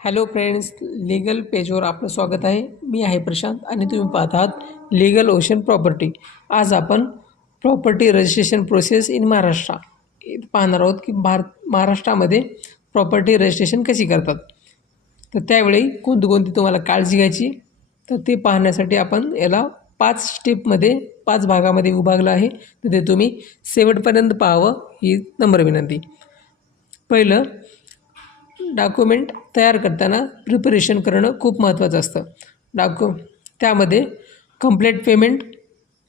Hello friends legal पेजवर आपलं स्वागत आहे. मी आहे प्रशांत आणि तुम्ही पाहत आहात लीगल ओशन प्रॉपर्टी आज आपण property registration process in Maharashtra पाहणार आहोत की भारत महाराष्ट्रामध्ये प्रॉपर्टी रजिस्ट्रेशन कशी करतात. तर त्यावेळी कोणती कोणती तुम्हाला काळजी घ्यायची तर ते पाहण्यासाठी आपण याला पाच स्टेपमध्ये पाच भागामध्ये विभागलं आहे. तर ते तुम्ही शेवटपर्यंत पाहावं ही नम्र विनंती. पहिलं डॉक्युमेंट तयार करताना प्रिपरेशन करणं खूप महत्त्वाचं असतं. डॉक्यु त्यामध्ये complete payment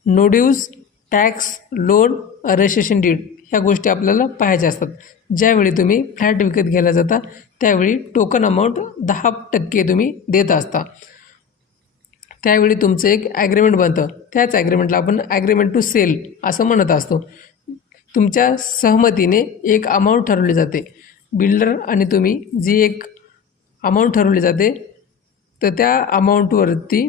no dues tax loan registration deed ह्या गोष्टी आपल्याला पाहायच्या असतात. ज्यावेळी तुम्ही फ्लॅट विकत घ्यायला जाता त्यावेळी टोकन अमाऊंट दहा टक्के तुम्ही देत असता. त्यावेळी तुमचं एक ॲग्रीमेंट बनतं. त्याच ॲग्रीमेंटला आपण ॲग्रीमेंट टू सेल असं म्हणत असतो. तुमच्या सहमतीने एक अमाऊंट ठरवली जाते. बिल्डर आणि तुम्ही जी एक अमाऊंट ठरवली जाते तर त्या अमाऊंटवरती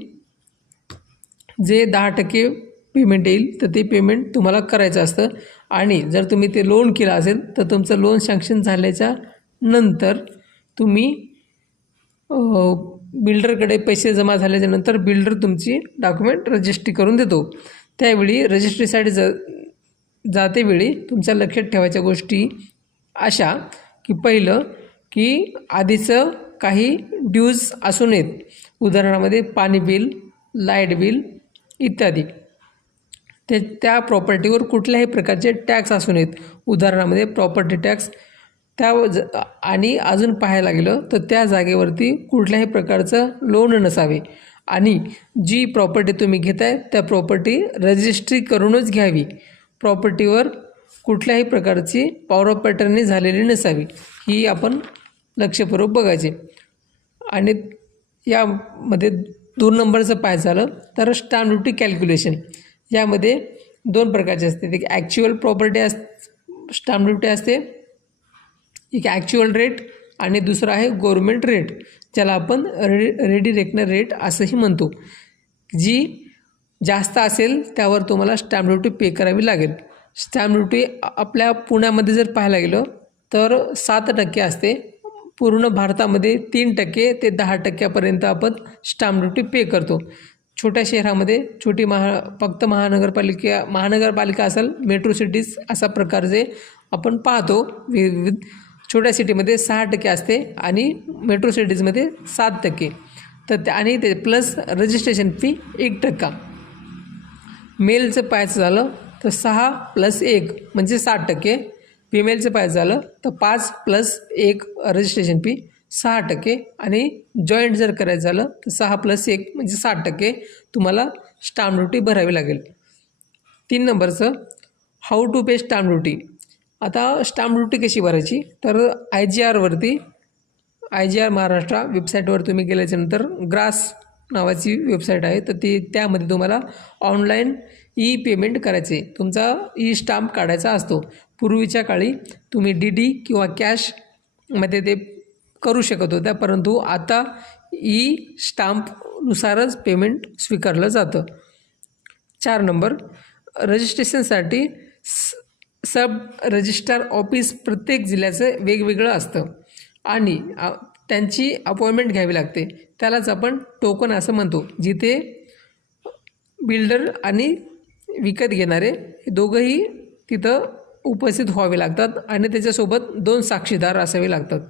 जे दहा टक्के पेमेंट येईल तर ते पेमेंट तुम्हाला करायचं असतं. आणि जर तुम्ही ते लोन केलं असेल तर तुमचं लोन सँक्शन झाल्याच्यानंतर तुम्ही बिल्डरकडे पैसे जमा झाल्याच्यानंतर बिल्डर तुमची डॉक्युमेंट रजिस्ट्री करून देतो. त्यावेळी रजिस्ट्रीसाठी ज जातेवेळी तुमच्या लक्षात ठेवायच्या गोष्टी अशा की पहिलं की आधीचं काही ड्यूज असू नयेत. उदाहरणामध्ये पाणी बिल लाइट बिल इत्यादी. ते त्या प्रॉपर्टीवर कुठल्याही प्रकारचे टॅक्स असू नयेत. उदाहरणामध्ये प्रॉपर्टी टॅक्स त्या ज आणि अजून पाहायला गेलं तर त्या जागेवरती कुठल्याही प्रकारचं लोन नसावे. आणि जी प्रॉपर्टी तुम्ही घेताय त्या प्रॉपर्टी रजिस्ट्री करूनच घ्यावी. प्रॉपर्टीवर कुठल्याही प्रकारची पॉवर ऑफ पॅटर्नने झालेली नसावी ही आपण लक्षपूर्वक बघायचे. आणि यामध्ये दोन नंबरचं पाय झालं तर स्टॅम्प ड्युटी कॅल्क्युलेशन यामध्ये दोन प्रकारचे असते. एक ॲक्च्युअल प्रॉपर्टी अस स्टॅम्प ड्युटी असते एक ॲक्च्युअल रेट आणि दुसरा आहे गव्हर्मेंट रेट ज्याला आपण रे रेडी रेकनर रेट असंही म्हणतो. जी जास्त असेल त्यावर तुम्हाला स्टॅम्प ड्युटी पे करावी लागेल. स्टॅम्प ड्युटी आपल्या पुण्यामध्ये जर पाहायला गेलं तर सात टक्के असते. पूर्ण भारतामध्ये तीन टक्के ते दहा टक्क्यापर्यंत आपण स्टॅम्प ड्युटी पे करतो. छोट्या शहरामध्ये छोटी महा फक्त महानगरपालिका महानगरपालिका असेल मेट्रो सिटीज असा प्रकारचे आपण पाहतो. विविध छोट्या सिटीमध्ये सहा टक्के असते आणि मेट्रो सिटीजमध्ये सात टक्के. तर त्या आणि ते प्लस रजिस्ट्रेशन फी एक टक्का. मेलचं पाहायचं झालं तर सहा प्लस एक म्हणजे साठ टक्के. फिमेलचं पाहिजे झालं तर पाच प्लस एक रजिस्ट्रेशन फी सहा टक्के. आणि जॉईंट जर करायचं झालं तर सहा प्लस एक म्हणजे साठ टक्के. तुम्हाला स्टॅम्प ड्युटी भरावी लागेल. तीन नंबरचं how to pay stamp duty आता स्टॅम्प ड्युटी कशी भरायची? तर आय जी आरवरती आय जी आर महाराष्ट्र वेबसाईटवर तुम्ही गेल्याच्यानंतर ग्रास नावाची वेबसाईट आहे. तर ती त्यामध्ये तुम्हाला ऑनलाईन ई पेमेंट करायचे. तुमचा ई स्टाम्प काढायचा असतो. पूर्वीच्या काळी तुम्ही डी डी किंवा कॅशमध्ये ते करू शकत होत्या. परंतु आता ई स्टाम्पनुसारच पेमेंट स्वीकारलं जातं. चार नंबर. रजिस्ट्रेशनसाठी स सब रजिस्ट्रार ऑफिस प्रत्येक जिल्ह्याचं वेगवेगळं असतं. आणि आ त्यांची अपॉइंटमेंट घ्यावी लागते. त्यालाच आपण टोकन असं म्हणतो जिथे बिल्डर आणि विकत घेणारे हे दोघंही तिथं उपस्थित व्हावे लागतात आणि त्याच्यासोबत दोन साक्षीदार असावे लागतात.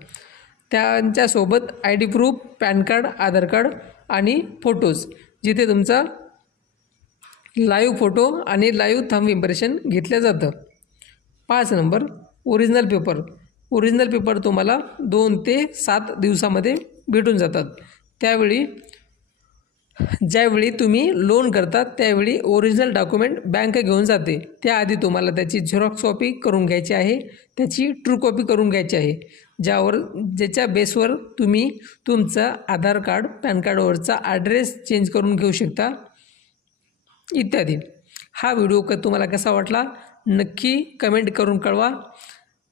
त्यांच्यासोबत I D proof PAN card Aadhaar card आणि फोटोज जिथे तुमचा लाईव्ह फोटो आणि लाईव्ह थंब इम्प्रेशन घेतलं जातं. पाच number original paper. Original paper तुम्हाला दोन ते सात दिवसामध्ये भेटून जातात. त्यावेळी ज्यावेळी तुम्ही लोन करतात त्यावेळी ओरिजिनल डॉक्युमेंट बँक घेऊन जाते. त्याआधी तुम्हाला त्याची झेरॉक्स कॉपी करून घ्यायची आहे. त्याची ट्रू कॉपी करून घ्यायची आहे. ज्यावर ज्याच्या बेसवर तुम्ही तुमचा आधार कार्ड पॅन कार्डवरचा ॲड्रेस चेंज करून घेऊ शकता. इत्यादी. हा व्हिडिओ क तुम्हाला कसा वाटला? नक्की कमेंट करून कळवा.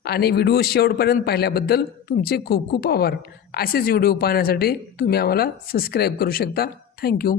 आणि व्हिडिओ शेवटपर्यंत पाहिल्याबद्दल तुमचे खूप खूप आभार. असेच व्हिडिओ पाहण्यासाठी तुम्ही आम्हाला सबस्क्राईब करू शकता. थँक्यू